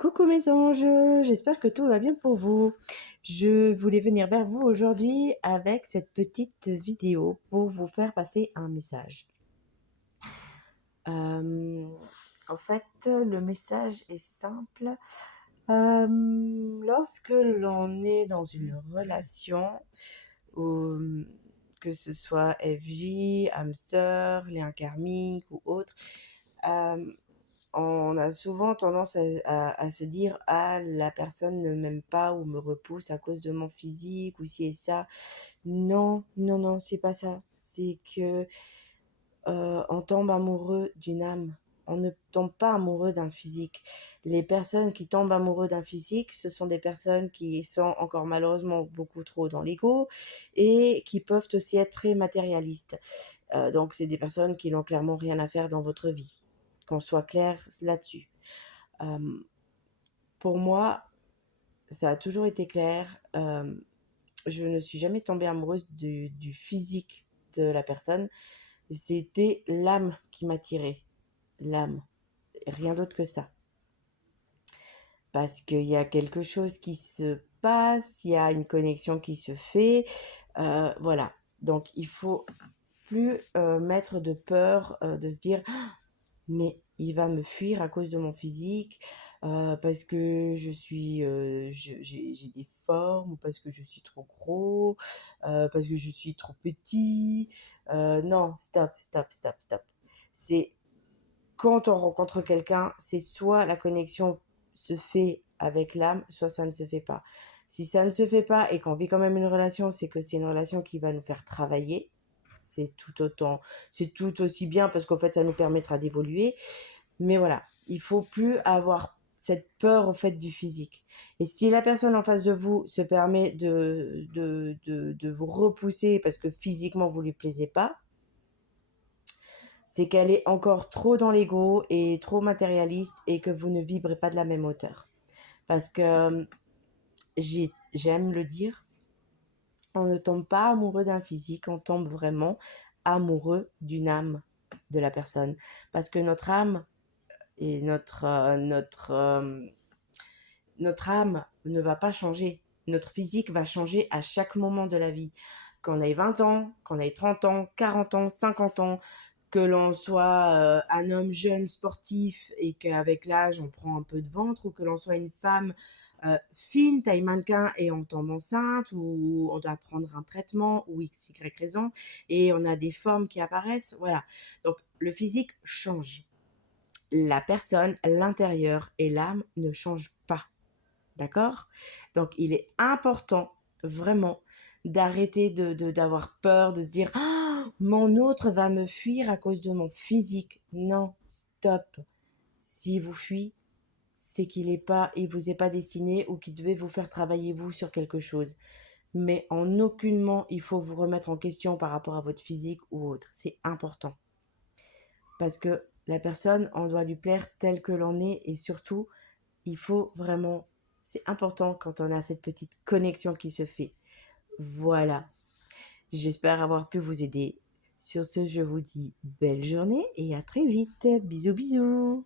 Coucou mes anges, j'espère que tout va bien pour vous. Je voulais venir vers vous aujourd'hui avec cette petite vidéo pour vous faire passer un message. Hem, En fait, le message est simple. Lorsque l'on est dans une relation où, que ce soit FJ, âme sœur, lien karmique ou autre, hem on a souvent tendance à se dire: «Ah, la personne ne m'aime pas ou me repousse à cause de mon physique ou ci et ça». Non, non, non, c'est pas ça. C'est que, on tombe amoureux d'une âme. On ne tombe pas amoureux d'un physique. Les personnes qui tombent amoureux d'un physique, ce sont des personnes qui sont encore malheureusement beaucoup trop dans l'ego et qui peuvent aussi être très matérialistes. Donc c'est des personnes qui n'ont clairement rien à faire dans votre vie, qu'on soit clair là-dessus. Hem, pour moi, ça a toujours été clair, je ne suis jamais tombée amoureuse du physique de la personne. C'était l'âme qui m'attirait, l'âme, rien d'autre que ça. Parce qu'il y a quelque chose qui se passe, il y a une connexion qui se fait, voilà. Donc il faut plus, mettre de peur, de se dire: «Mais il va me fuir à cause de mon physique, parce que je suis, j'ai des formes ou parce que je suis trop gros, parce que je suis trop petit». Non, stop, stop, stop, stop. C'est quand on rencontre quelqu'un, c'est soit la connexion se fait avec l'âme, soit ça ne se fait pas. Si ça ne se fait pas et qu'on vit quand même une relation, c'est que c'est une relation qui va nous faire travailler. C'est tout aussi bien parce qu'en fait, ça nous permettra d'évoluer. Mais voilà, il faut plus avoir cette peur, au fait, du physique. Et si la personne en face de vous se permet de vous repousser parce que physiquement vous lui plaisez pas, c'est qu'elle est encore trop dans l'ego et trop matérialiste et que vous ne vibrez pas de la même hauteur. Parce que, j'aime le dire, on ne tombe pas amoureux d'un physique, on tombe vraiment amoureux d'une âme de la personne. Parce que notre âme et notre âme ne va pas changer. Notre physique va changer à chaque moment de la vie. Qu'on ait 20 ans, qu'on ait 30 ans, 40 ans, 50 ans, que l'on soit un homme jeune sportif et qu'avec l'âge on prend un peu de ventre, ou que l'on soit une femme fine, taille mannequin et on tombe enceinte, ou on doit prendre un traitement, ou x, y raison, et on a des formes qui apparaissent, voilà. Donc le physique change. La personne, l'intérieur et l'âme ne changent pas. D'accord? Donc il est important, vraiment, d'arrêter d'avoir peur, de se dire: «Ah! Mon autre va me fuir à cause de mon physique». Non, stop. S'il vous fuit, c'est il vous est pas destiné, ou qu'il devait vous faire travailler vous sur quelque chose. Mais en aucunement, il faut vous remettre en question par rapport à votre physique ou autre. C'est important. Parce que la personne, on doit lui plaire tel que l'on est, et surtout, il faut vraiment, c'est important quand on a cette petite connexion qui se fait. Voilà. J'espère avoir pu vous aider. Sur ce, je vous dis belle journée et à très vite. Bisous bisous.